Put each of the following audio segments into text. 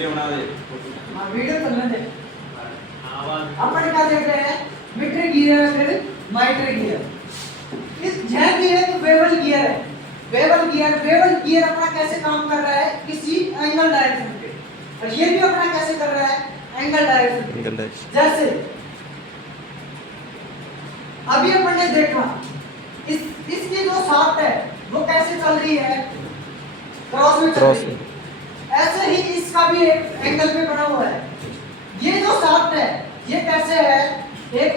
Video बना दे। हाँ video चलने दे। अपन क्या देख रहे हैं, मीटर गियर फिर माइटर गियर। इस जैक गियर तो बेवल गियर है। बेवल गियर अपना कैसे काम कर रहा है, किसी एंगल डायरेक्शन पे, और ये भी अपना कैसे कर रहा है, एंगल डायरेक्शन पे। जैसे अभी अपन ने देखा इसकी जो शाफ्ट है वो कैसे चल रही है, क्रॉस में चल रही है। ऐसे ही इसका भी एक एंगल पे बना हुआ है। ये जो शाफ्ट है ये कैसे है, एक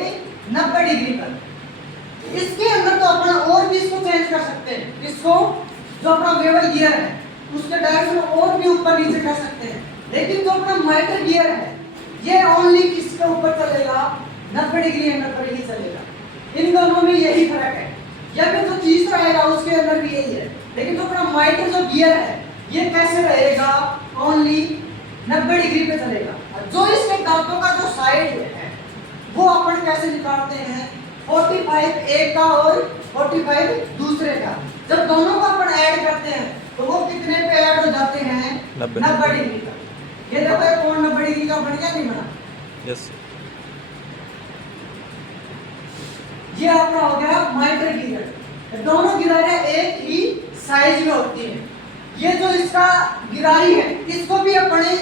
90 डिग्री पर। इसके अंदर तो अपन और भी इसको चेंज कर सकते हैं। इसको जो अपना बेवल गियर है उसके डायरेक्शन और भी ऊपर नीचे कर सकते हैं, लेकिन जो अपना माइटर गियर है ये ओनली किसके ऊपर चलेगा, 90 डिग्री एंगल पर ही चलेगा। इन दोनों में यही फर्क है। या फिर जो चीज रहेगा उसके अंदर भी यही है, लेकिन जो अपना माइटर जो गियर है ये कैसे रहेगा, ओनली 90 डिग्री पे चलेगा। और जो इसके दांतों का जो साइड है वो अपन कैसे निकालते हैं, 45 एक का और 45 दूसरे का। जब दोनों को अपन ऐड करते हैं तो वो कितने पे ऐड हो जाते हैं, 90 डिग्री का। ये देखो ये कोण 90 डिग्री का बन गया, नहीं बना? यस। ये अपना हो गया माइटर गियर। दोनों गिरारियां एक ही साइज में होती हैं। ये जो इसका गिरारी है इसको भी अपने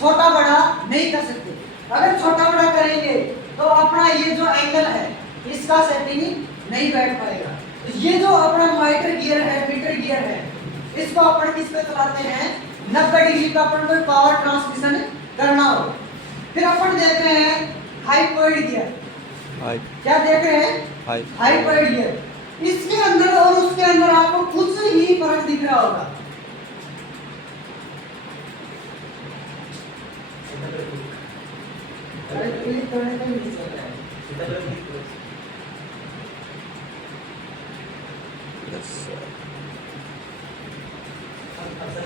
छोटा बड़ा नहीं कर सकते। अगर छोटा बड़ा करेंगे तो अपना ये जो एंगल है इसका सेटिंग नहीं बैठ पाएगा। तो ये जो अपना माइटर गियर है, मीटर गियर है, इसको अपन किस पे चलाते हैं, 90 डिग्री का अपन कोई पावर ट्रांसमिशन करना हो। फिर अपन देख रहे हैं हाइपोइड गियर। क्या देख रहे हैं, हाइपोइड गियर। इसके अंदर और उसके अंदर आपको कुछ ही फर्क दिख रहा होगा। क्लिक करने का नहीं चल रहा है।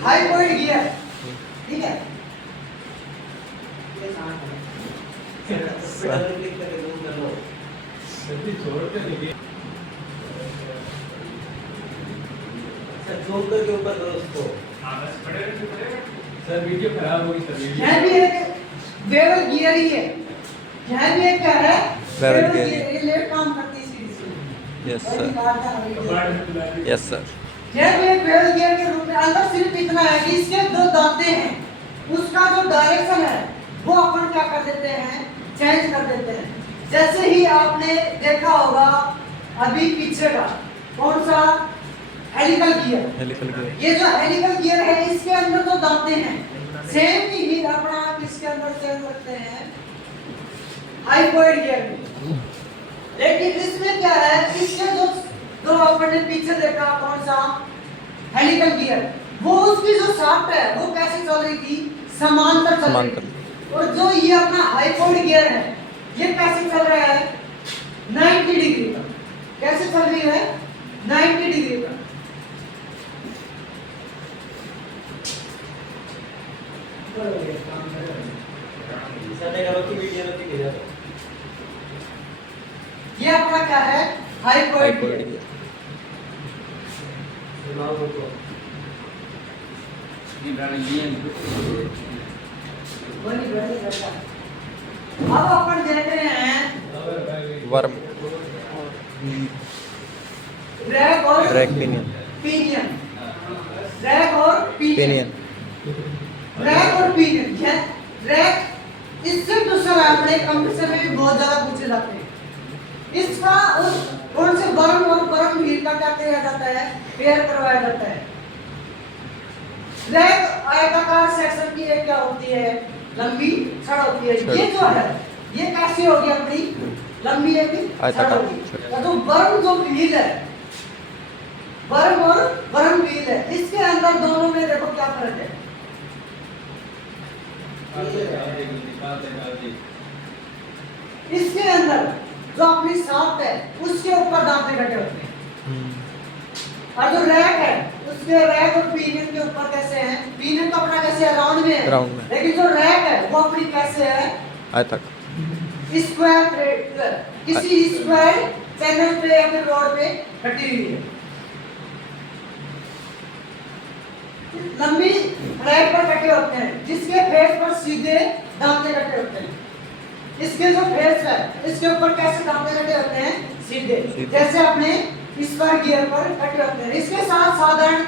हाइपोइड गियर, ठीक है। जोड़ करके ऊपर करो उसको। सर वीडियो खराब होगी सर। यह भी एक बेवल गियर ही है। यह भी एक क्या है, बेवल गियर। ये लेट काम करती है series. Yes sir, yes sir. यह भी एक बेवल गियर के रूप में। अंदर सिर्फ इतना है कि इसके दो दांते हैं, उसका जो डायरेक्शन है वो अपन क्या कर देते हैं, चेंज कर देते हैं। जैसे ही आपने देखा होगा अभी पीछे का कौन सा, हेलिकल गियर। ये जो हेलिकल गियर है इसके अंदर जो दांते हैं सेम ही अपना आप इसके अंदर चेंज करते हैं हाइपोइड गियर में। लेकिन इसमें क्या है, इसके जो अपन ने पीछे देखा कौन सा, हेलिकल गियर, वो उसकी जो शाफ्ट है वो कैसे चल रही थी, समांतर चल रही थी। और जो ये अपना हाइपोइड गियर है ये कैसे चल रहा है, 90 डिग्री का। कैसे चल रही है, 90 डिग्री का। ये अपना क्या है, हाइपोइड गियर। अब अपन देख रहे हैं वर्म, रैक और पिनियन, रैक और पिनियन, रैक और पिनियन। रैक इससे दूसरा अपने कंपटीशन में भी बहुत ज्यादा पूछे जाते हैं। इसका उस कौन से बर्म और बर्म व्हील का क्या किया जाता है, पेयर करवाया जाता है। रैक आयताकार सेक्शन की एक क्या होती है, लंबी छड़ होती है। ये जो है ये कैसी होगी, अपनी लंबी एक छड़ होगी। और जो बर्म जो व्हील है, बर्म और बर्म व्हील है, इसके अंदर दोनों में देखो क्या फर्क है। इसके अंदर जो अपनी शाफ्ट है उसके ऊपर दांते कटे होते हैं, और जो रैक है उसके रैक और पिनियन के ऊपर कैसे है, पिनियन तो अपना कैसे है, राउंड में है, लेकिन जो रैक है वो अपनी कैसे है, आयताकार, स्क्वायर, किसी स्क्वायर चैनल पे या फिर रोड पे कटी हुई है। लंबी ट्रैक पर कटे होते हैं, जिसके फेस पर सीधे दांते कटे होते हैं। इसके जो फेस है, इसके ऊपर कैसे दांते कटे होते हैं? सीधे, जैसे अपने स्पर गियर पर कटे होते हैं। इसके साथ साधारण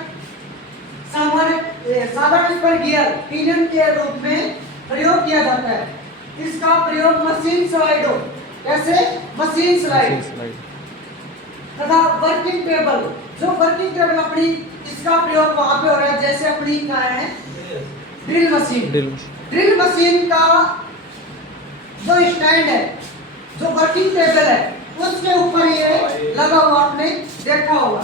स्पर गियर पिनियन के रूप में प्रयोग किया जाता है। इसका प्रयोग मशीन स्लाइड हो, कैसे? मशीन स्लाइड तथा वर्किंग टेबल, जो वर्किंग टेबल अपनी, इसका प्रयोग वहां पे हो रहा है, जैसे अपनी क्या है? Drill machine. ड्रिल मशीन का जो स्टैंड है, जो वर्किंग टेबल है, उसके ऊपर ये लगा हुआ आपने देखा होगा।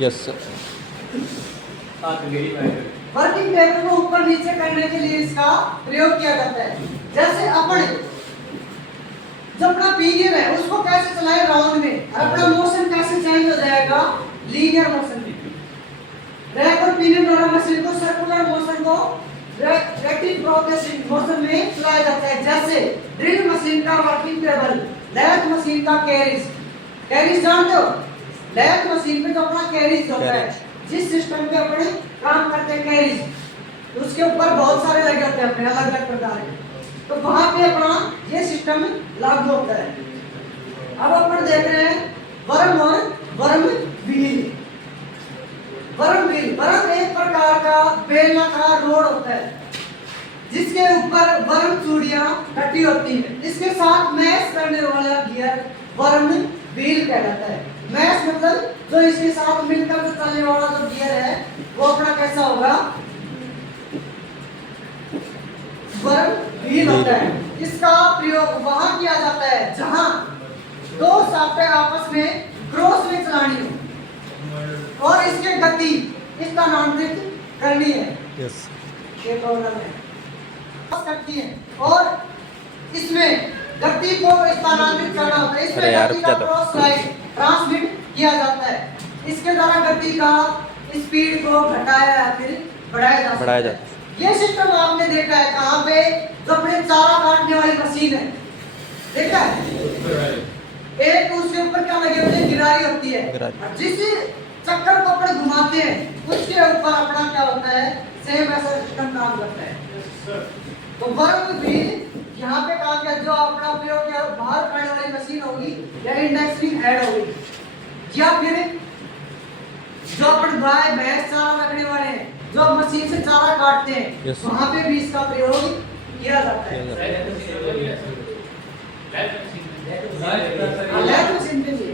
Yes sir. वर्किंग टेबल को ऊपर नीचे करने के लिए इसका प्रयोग किया जाता है। जैसे अपने जो अपना पिनियन है, उसको कैसे चलाए? राउंड में। अपना मोशन कैसे चेंज हो जाएगा? लीनियर मोशन में। रैक और पिनियन द्वारा मशीन को सर्कुलर मोशन को रैपिड प्रोग्रेसिव मोशन में चलाया जाता है। जैसे ड्रिल मशीन का वर्किंग टेबल, लैथ मशीन का कैरिज जानते हो? लैथ मशीन में जो अपना कैरिज होता है, जिस सिस्टम पे अपने काम करते हैं कैरिज, उसके ऊपर बहुत सारे लगे होते हैं अपने अलग अलग प्रकार के, तो वहां पे अपना ये सिस्टम लागू होता है। अब अपन देख रहे हैं वर्म और वर्म व्हील। वर्म एक प्रकार का बेलनाकार रोड होता है, जिसके ऊपर वर्म चूड़ियां कटी होती हैं। इसके साथ मैश करने वाला गियर वर्म व्हील कहलाता है। मैश मतलब जो इसके साथ मिलकर जो चलने वाला जो गियर है, वो अपना कैसा होगा? वर्म व्हील होता है। इसका प्रयोग वहां किया जाता है जहां दो शाफ्टें आपस में क्रॉस में चलानी हो और इसके गति स्थानांतरित करनी है। यस। ये प्रॉब्लम है करती है और इसमें गति को स्थानांतरित करना होता है। इसमें गति का क्रॉस लाइन ट्रांसमिट किया जाता है। इसके द्वारा गति का स्पीड को घटाया या फिर बढ़ाया जाता है। ये सिस्टम आपने देखा है कहाँ पे? जो अपने चारा काटने वाली मशीन है, देखा है? एक उसके ऊपर क्या लगे हुए? गिरारी होती है। जिस चक्कर को अपन घुमाते हैं, उसके ऊपर अपना क्या होता है? सेम ऐसा सिस्टम काम करता है। तो वर्म भी यहाँ पे काम किया, जो अपना प्रयोग किया बाहर करने वाली मशीन होगी या इंडेक्सिंग हेड होगी, या फिर जो अपन गाय भैंस चारा रखने वाले हैं, जो मशीन से चारा काटते हैं, वहां पे भी इसका प्रयोग किया जाता है। लैथ मशीन पे भी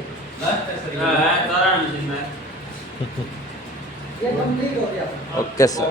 ये कंप्लीट हो गया। Okay sir.